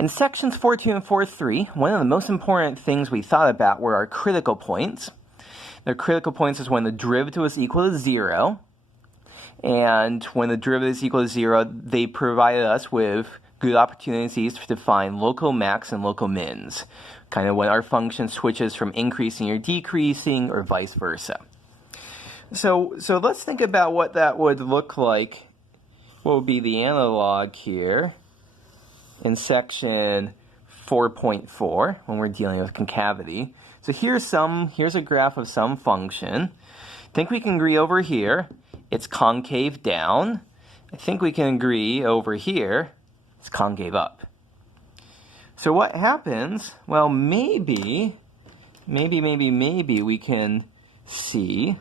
In sections 4.2 and 4.3, one of the most important things we thought about were our critical points. The critical points is when the derivative is equal to 0. And when the derivative is equal to 0, they provided us with good opportunities to find local max and local mins, kind of when our function switches from increasing or decreasing or vice versa. So let's think about what that would look like. What would be the analog here in section 4.4 when we're dealing with concavity. So here's a graph of some function. I think we can agree over here it's concave down. I think we can agree over here it's concave up. So what happens? Well, maybe we can see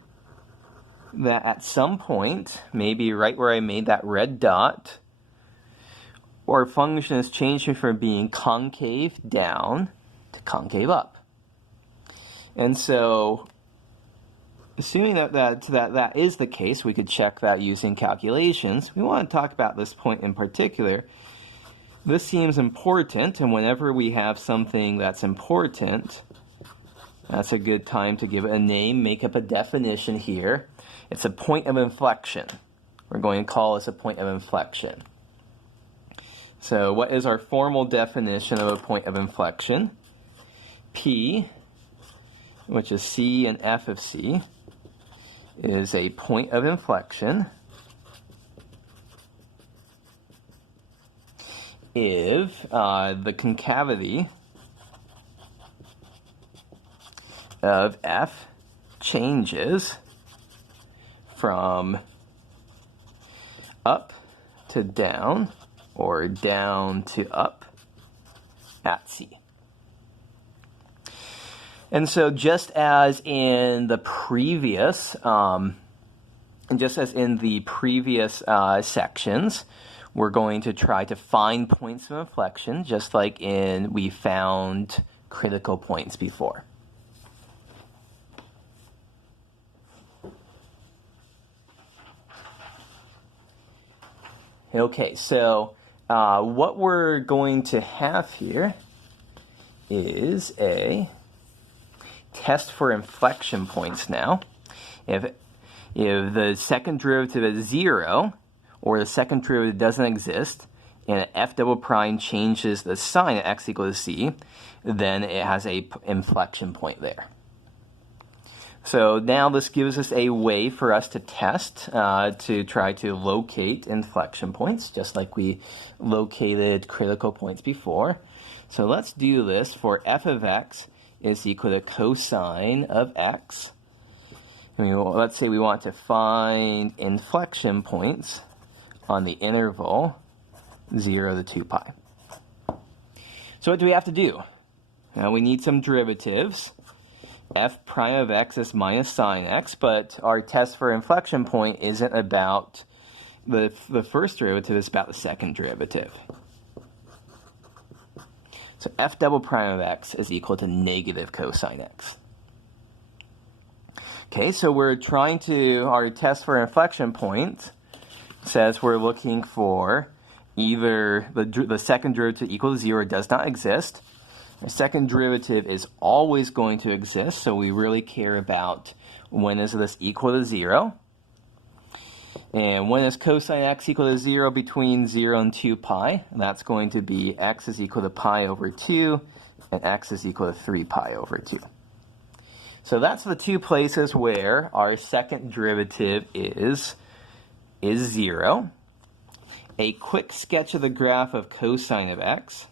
that at some point, maybe right where I made that red dot, our function is changing from being concave down to concave up. And so, assuming that is the case, we could check that using calculations. We want to talk about this point in particular. This seems important, and whenever we have something that's important, that's a good time to give it a name, make up a definition here. It's a point of inflection. We're going to call this a point of inflection. So what is our formal definition of a point of inflection? P, which is C and F of C, is a point of inflection if the concavity of F changes from up to down or down to up at C. And so just as in the previous sections, we're going to try to find points of inflection, just like we found critical points before. Okay, so what we're going to have here is a test for inflection points now. If the second derivative is 0, or the second derivative doesn't exist, and f double prime changes the sign at x equals to c, then it has a inflection point there. So now this gives us a way for us to test, to try to locate inflection points, just like we located critical points before. So let's do this for f of x is equal to cosine of x. Let's say we want to find inflection points on the interval 0 to 2 pi. So what do we have to do? Now we need some derivatives. F prime of x is minus sine x, but our test for inflection point isn't about the first derivative, it's about the second derivative. So f double prime of x is equal to negative cosine x. Okay, so we're trying to, our test for inflection point says we're looking for either the second derivative equal to 0 does not exist. The second derivative is always going to exist, so we really care about when is this equal to 0. And when is cosine x equal to 0 between 0 and 2 pi? And that's going to be x is equal to pi over 2, and x is equal to 3 pi over 2. So that's the two places where our second derivative is 0. A quick sketch of the graph of cosine of x.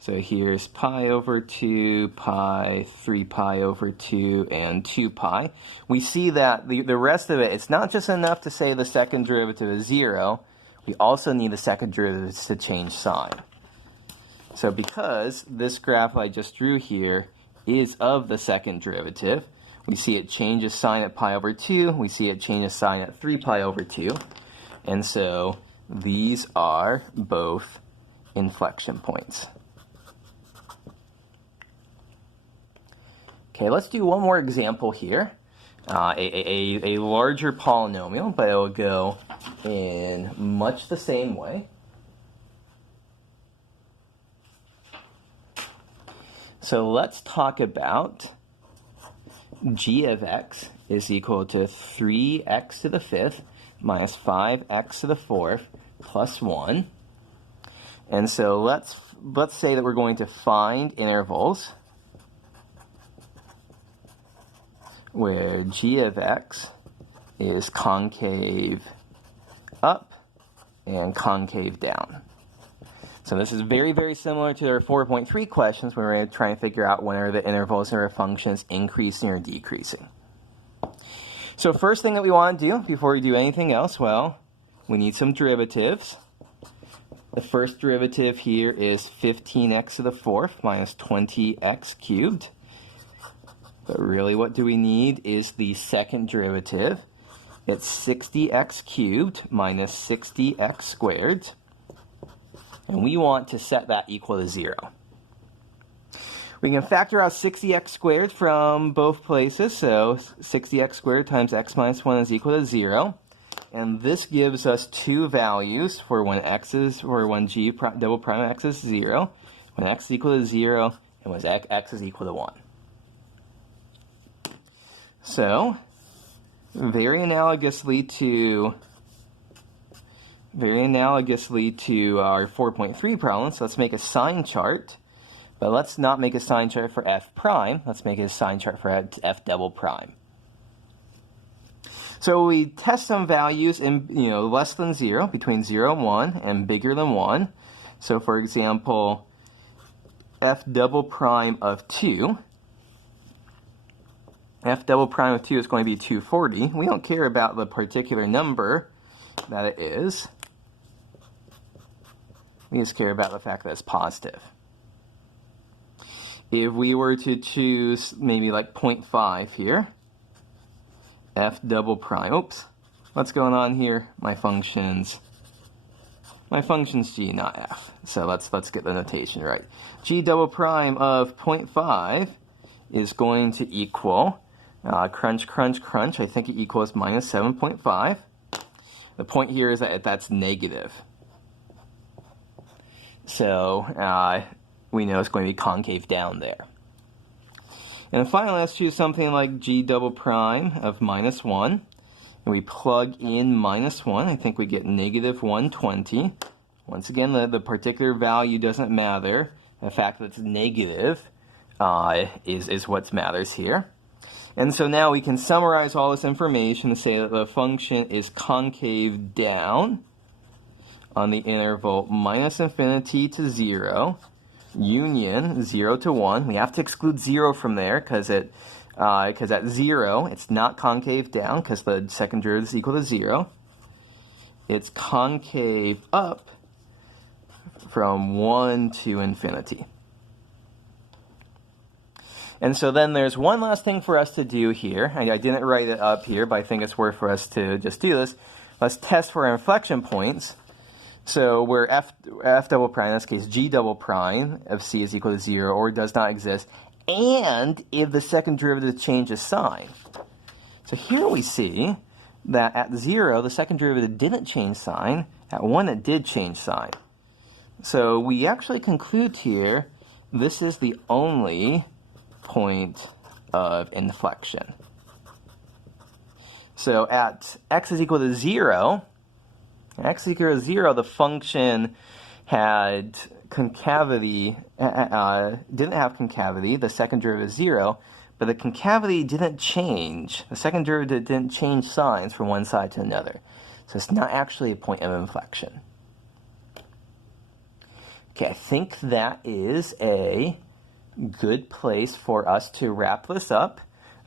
So here's pi over 2, pi, 3 pi over 2, and 2 pi. We see that the rest of it, it's not just enough to say the second derivative is 0. We also need the second derivative to change sign. So because this graph I just drew here is of the second derivative, we see it changes sign at pi over 2. We see it changes sign at 3 pi over 2. And so these are both inflection points. Okay, let's do one more example here. A larger polynomial, but it will go in much the same way. So let's talk about g of x is equal to 3x to the fifth minus 5x to the fourth plus 1. And so let's say that we're going to find intervals where g of x is concave up and concave down. So this is very, very similar to our 4.3 questions where we're going to try and figure out when are the intervals in our functions increasing or decreasing. So first thing that we want to do before we do anything else, well, we need some derivatives. The first derivative here is 15x to the fourth minus 20x cubed. But really what do we need is the second derivative. It's 60x cubed minus 60x squared. And we want to set that equal to 0. We can factor out 60x squared from both places. So 60x squared times x minus 1 is equal to 0. And this gives us two values for when g double prime x is 0, when x is equal to 0, and when x is equal to 1. So, very analogously to our 4.3 problem, so let's make a sign chart. But let's not make a sign chart for f prime. Let's make a sign chart for f double prime. So we test some values in less than 0, between 0 and 1, and bigger than 1. So for example, f double prime of 2. F double prime of 2 is going to be 240. We don't care about the particular number that it is. We just care about the fact that it's positive. If we were to choose maybe like 0.5 here, f double prime, oops, what's going on here? My function's g, not f. So let's get the notation right. G double prime of 0.5 is going to equal, crunch, crunch, crunch, I think it equals minus 7.5. The point here is that that's negative. So we know it's going to be concave down there. And finally, let's choose something like g double prime of minus 1. And we plug in minus 1. I think we get negative 120. Once again, the particular value doesn't matter. The fact that it's negative is what matters here. And so now we can summarize all this information to say that the function is concave down on the interval minus infinity to 0, union 0 to 1. We have to exclude 0 from there because at 0 it's not concave down because the second derivative is equal to 0. It's concave up from 1 to infinity. And so then there's one last thing for us to do here. I didn't write it up here, but I think it's worth for us to just do this. Let's test for our inflection points. So where f double prime, in this case g double prime of c is equal to 0 or does not exist, and if the second derivative changes sign. So here we see that at 0, the second derivative didn't change sign. At 1, it did change sign. So we actually conclude here this is the only point of inflection. So at x is equal to 0, the function had concavity, didn't have concavity, the second derivative is 0, but the concavity didn't change. The second derivative didn't change signs from one side to another. So it's not actually a point of inflection. Okay, I think that is a good place for us to wrap this up.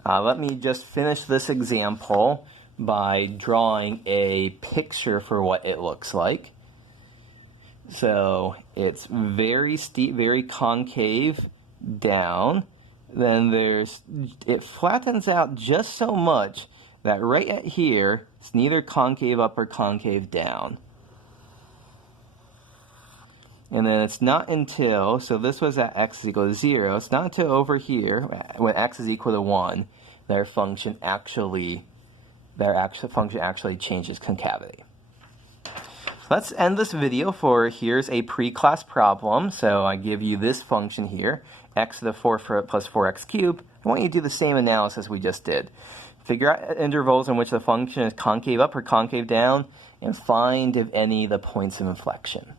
Let me just finish this example by drawing a picture for what it looks like. So it's very steep, very concave down. Then it flattens out just so much that right at here, it's neither concave up or concave down. And then it's not until, so this was at x is equal to 0, it's not until over here, when x is equal to 1, their function actually changes concavity. let's end this video for here's a pre-class problem. So I give you this function here, x to the 4 plus 4x cubed. I want you to do the same analysis we just did. Figure out intervals in which the function is concave up or concave down, and find, if any, the points of inflection.